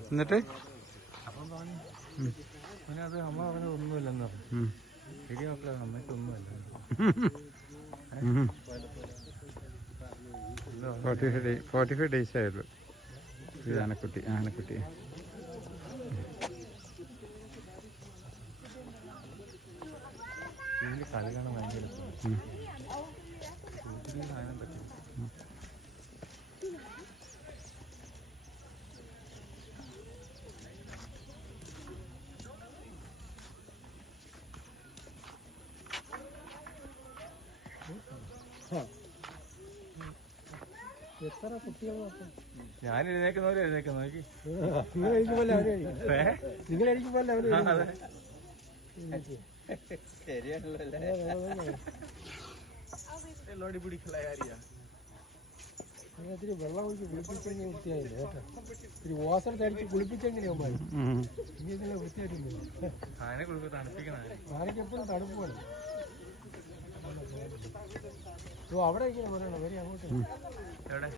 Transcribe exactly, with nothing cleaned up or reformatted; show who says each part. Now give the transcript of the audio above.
Speaker 1: എന്നിട്ട്
Speaker 2: അപ്പം പറഞ്ഞു പിന്നെ അത് അമ്മ അവന് ഒന്നുമില്ലെന്ന് പറഞ്ഞു. ശരി മക്കളെ അമ്മയ്ക്ക് ഒന്നുമല്ല.
Speaker 1: Forty five day forty five days ആയുള്ളൂ ഈ ആനക്കുട്ടി ആനക്കുട്ടി
Speaker 2: ഇതിൽ കളി കാണാൻ ഭയങ്കര കാണാൻ പറ്റും.
Speaker 3: എത്ര കുട്ടികൾ
Speaker 2: ഞാൻ എഴുന്നേക്കുന്നവരെ എഴുന്നേക്കുന്ന നോക്കി
Speaker 3: നിങ്ങൾ കഴിക്കുമ്പോൾ അവര് നിങ്ങൾ കഴിക്കുമ്പോൾ അവര്
Speaker 2: എല്ലോടി പിടിക്കുള്ള കാര്യ
Speaker 3: ഇത്തിരി വെള്ളം ഒഴിച്ച് കുളിപ്പിച്ചെങ്കിൽ വൃത്തിയായില്ല കേട്ടോ. ഇത്തിരി വാസർ തടിച്ച് കുളിപ്പിച്ചെങ്ങനെയാകുമ്പോൾ ഇനി ഇതിനെ വൃത്തിയായിട്ടില്ല.
Speaker 2: ആനെ കുളിപ്പ് തണുപ്പിക്കണ
Speaker 3: ആനയ്ക്ക് എപ്പോഴും തണുപ്പ് വേണം. ഓ അവിടെ ഇങ്ങനെ പറയണം വരി അങ്ങോട്ട്.
Speaker 2: എവിടെ